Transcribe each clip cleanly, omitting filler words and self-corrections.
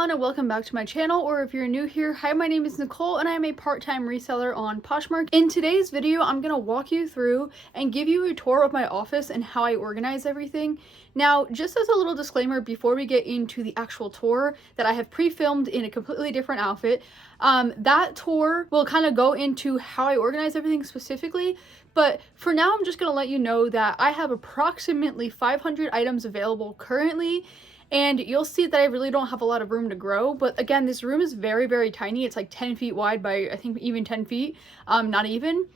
everyone, and welcome back to my channel, or if you're new here, hi, my name is Nicole and I am a part-time reseller on Poshmark. In today's video, I'm going to walk you through and give you a tour of my office and how I organize everything. Now, just as a little disclaimer before we get into the actual tour that I have pre-filmed in a completely different outfit, that tour will kind of go into how I organize everything specifically, but for now I'm just going to let you know that I have approximately 500 items available currently. And you'll see that I really don't have a lot of room to grow, but again, this room is very, very tiny. It's like 10 feet wide by, I think, even 10 feet, not even.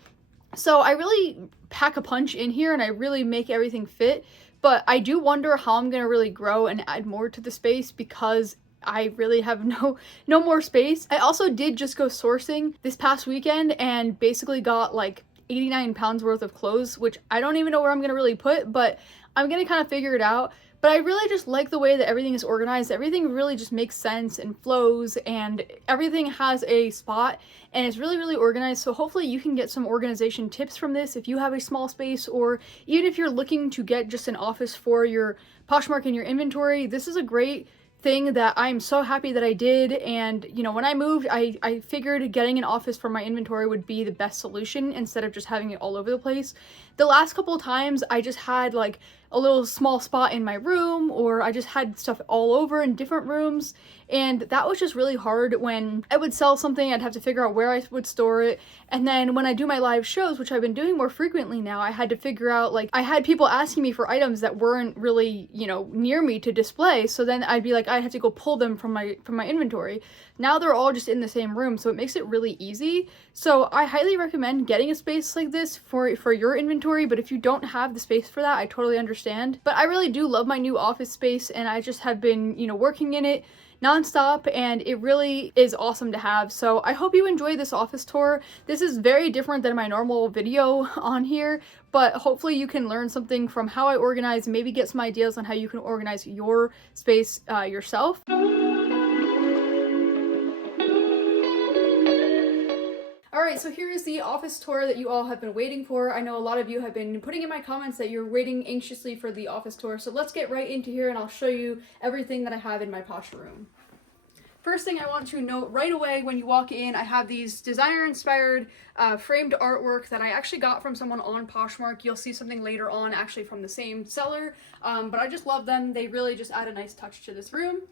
So I really pack a punch in here and I really make everything fit, but I do wonder how I'm gonna really grow and add more to the space because I really have no more space. I also did just go sourcing this past weekend and basically got like 89 pounds worth of clothes, which I don't even know where I'm gonna really put, but I'm gonna kind of figure it out. But I really just like the way that everything is organized. Everything really just makes sense and flows, and everything has a spot and it's really, really organized. So hopefully you can get some organization tips from this if you have a small space, or even if you're looking to get just an office for your Poshmark and your inventory. This is a great thing that I'm so happy that I did. And you know, when I moved, I figured getting an office for my inventory would be the best solution instead of just having it all over the place. The last couple of times I just had like a little small spot in my room, or I just had stuff all over in different rooms, and that was just really hard. When I would sell something, I'd have to figure out where I would store it, and then when I do my live shows, which I've been doing more frequently now, I had to figure out, like, I had people asking me for items that weren't really, you know, near me to display, so then I'd be like, I have to go pull them from my inventory. Now they're all just in the same room, so it makes it really easy. So I highly recommend getting a space like this for your inventory, but if you don't have the space for that, I totally understand. But I really do love my new office space, and I just have been, you know, working in it nonstop, and it really is awesome to have. So I hope you enjoy this office tour. This is very different than my normal video on here, but hopefully you can learn something from how I organize, maybe get some ideas on how you can organize your space yourself. Alright, so here is the office tour that you all have been waiting for. I know a lot of you have been putting in my comments that you're waiting anxiously for the office tour, so let's get right into here and I'll show you everything that I have in my Posh room. First thing I want to note right away when you walk in, I have these designer-inspired framed artwork that I actually got from someone on Poshmark. You'll see something later on actually from the same seller, but I just love them. They really just add a nice touch to this room.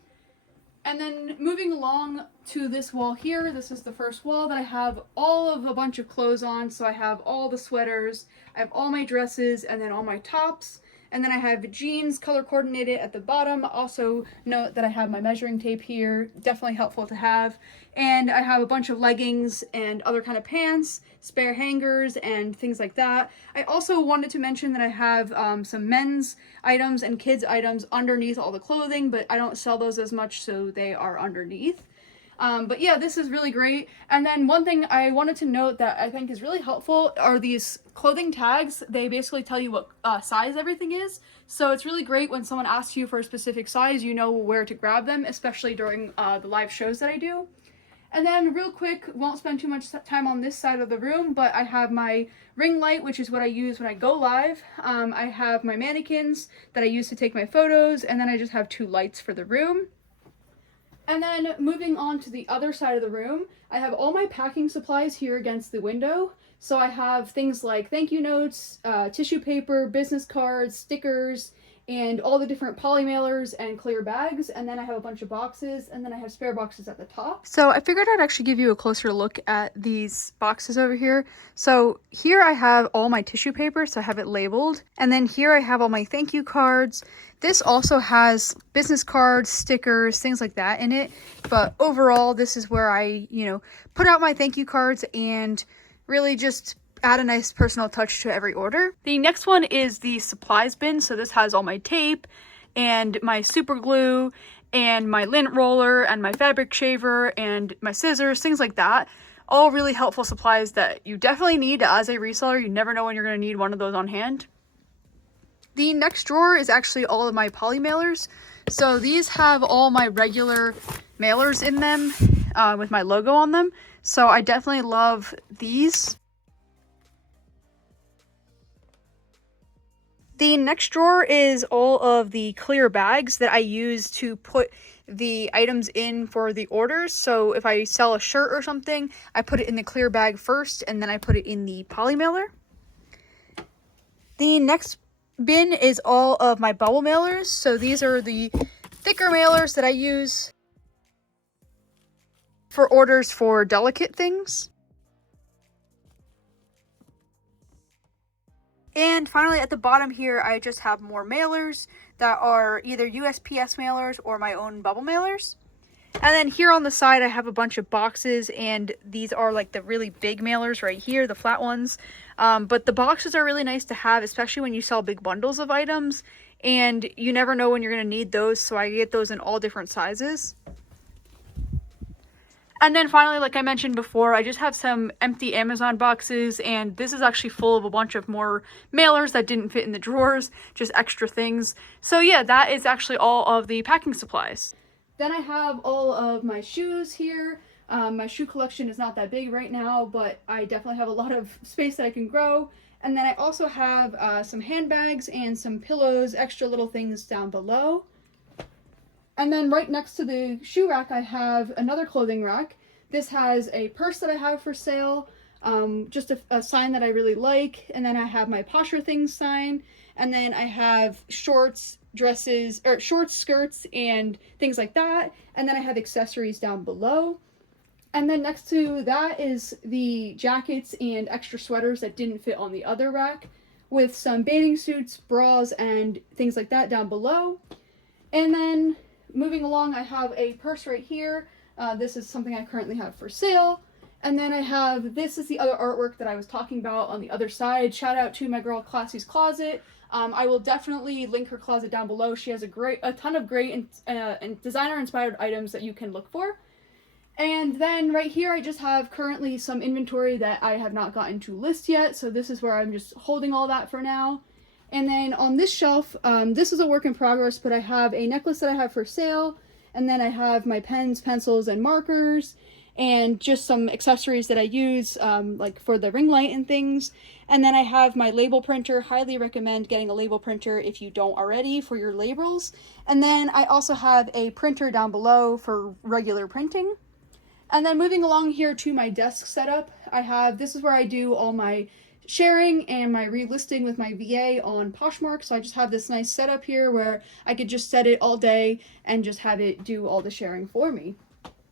And then moving along to this wall here, this is the first wall that I have all of a bunch of clothes on. So I have all the sweaters, I have all my dresses, and then all my tops. And then I have jeans color coordinated at the bottom. Also note that I have my measuring tape here, definitely helpful to have. And I have a bunch of leggings and other kind of pants, spare hangers, and things like that. I also wanted to mention that I have some men's items and kids items underneath all the clothing, but I don't sell those as much, so they are underneath. But yeah, this is really great. And then one thing I wanted to note that I think is really helpful are these clothing tags. They basically tell you what size everything is. So it's really great when someone asks you for a specific size, you know where to grab them, especially during the live shows that I do. And then real quick, won't spend too much time on this side of the room, but I have my ring light, which is what I use when I go live. I have my mannequins that I use to take my photos, and then I just have two lights for the room. And then moving on to the other side of the room, I have all my packing supplies here against the window. So I have things like thank you notes, tissue paper, business cards, stickers, and all the different poly mailers and clear bags. And then I have a bunch of boxes, and then I have spare boxes at the top. So I figured I'd actually give you a closer look at these boxes over here. So here I have all my tissue paper, so I have it labeled. And then here I have all my thank you cards. This also has business cards, stickers, things like that in it. But overall, this is where I, you know, put out my thank you cards and really just add a nice personal touch to every order. The next one is the supplies bin. So this has all my tape and my super glue and my lint roller and my fabric shaver and my scissors, things like that. All really helpful supplies that you definitely need as a reseller. You never know when you're going to need one of those on hand. The next drawer is actually all of my poly mailers. So these have all my regular mailers in them with my logo on them. So I definitely love these. The next drawer is all of the clear bags that I use to put the items in for the orders. So if I sell a shirt or something, I put it in the clear bag first and then I put it in the poly mailer. The next bin is all of my bubble mailers. So these are the thicker mailers that I use for orders for delicate things. And finally, at the bottom here, I just have more mailers that are either USPS mailers or my own bubble mailers. And then here on the side, I have a bunch of boxes, and these are like the really big mailers right here, the flat ones. But the boxes are really nice to have, especially when you sell big bundles of items, and you never know when you're going to need those, so I get those in all different sizes. And then finally, like I mentioned before, I just have some empty Amazon boxes, and this is actually full of a bunch of more mailers that didn't fit in the drawers, just extra things. So yeah, that is actually all of the packing supplies. Then I have all of my shoes here. My shoe collection is not that big right now, but I definitely have a lot of space that I can grow. And then I also have some handbags and some pillows, extra little things down below. And then right next to the shoe rack, I have another clothing rack. This has a purse that I have for sale, just a sign that I really like. And then I have my Posher Things sign. And then I have shorts, dresses, or shorts, skirts, and things like that. And then I have accessories down below. And then next to that is the jackets and extra sweaters that didn't fit on the other rack, with some bathing suits, bras, and things like that down below. And then moving along, I have a purse right here. This is something I currently have for sale. And then I have, this is the other artwork that I was talking about on the other side. Shout out to my girl Classy's Closet. I will definitely link her closet down below. She has a ton of great and designer inspired items that you can look for. And then right here, I just have currently some inventory that I have not gotten to list yet. So this is where I'm just holding all that for now. And then on this shelf, this is a work in progress, but I have a necklace that I have for sale. And then I have my pens, pencils, and markers, and just some accessories that I use, like for the ring light and things. And then I have my label printer. Highly recommend getting a label printer if you don't already for your labels. And then I also have a printer down below for regular printing. And then moving along here to my desk setup, this is where I do all my sharing and my relisting with my VA on Poshmark. So I just have this nice setup here where I could just set it all day and just have it do all the sharing for me.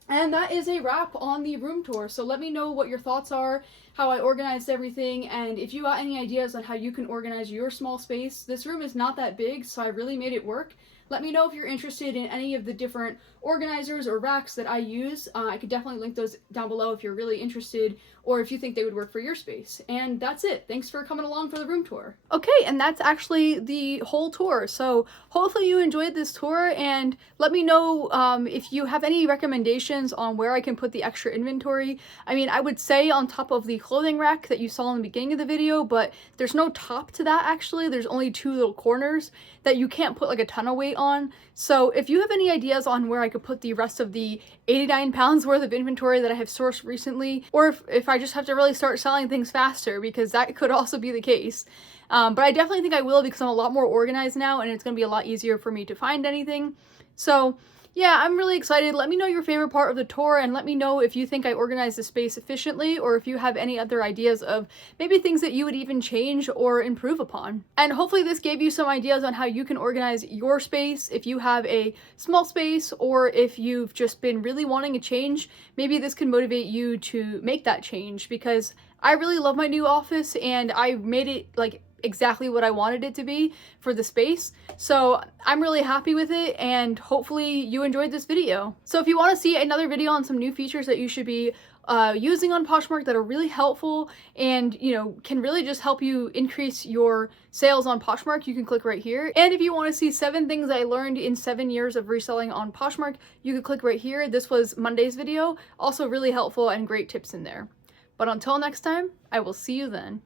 And that is a wrap on the room tour. So let me know what your thoughts are, how I organized everything, and if you got any ideas on how you can organize your small space. This room is not that big, so I really made it work. Let me know if you're interested in any of the different organizers or racks that I use. I could definitely link those down below if you're really interested, or if you think they would work for your space. And that's it. Thanks for coming along for the room tour. Okay, and that's actually the whole tour. So hopefully you enjoyed this tour, and let me know if you have any recommendations on where I can put the extra inventory. I mean, I would say on top of the clothing rack that you saw in the beginning of the video, but there's no top to that actually. There's only two little corners that you can't put like a ton of weight on. So if you have any ideas on where I could put the rest of the 89 pounds worth of inventory that I have sourced recently, or if I just have to really start selling things faster, because that could also be the case. But I definitely think I will, because I'm a lot more organized now and it's going to be a lot easier for me to find anything. So yeah, I'm really excited. Let me know your favorite part of the tour, and let me know if you think I organized the space efficiently, or if you have any other ideas of maybe things that you would even change or improve upon. And hopefully this gave you some ideas on how you can organize your space if you have a small space, or if you've just been really wanting a change. Maybe this can motivate you to make that change, because I really love my new office and I made it like exactly what I wanted it to be for the space. So I'm really happy with it, and hopefully you enjoyed this video. So if you want to see another video on some new features that you should be using on Poshmark that are really helpful and, you know, can really just help you increase your sales on Poshmark, you can click right here. And if you want to see 7 things I learned in 7 years of reselling on Poshmark, you can click right here. This was Monday's video. Also really helpful and great tips in there. But until next time, I will see you then.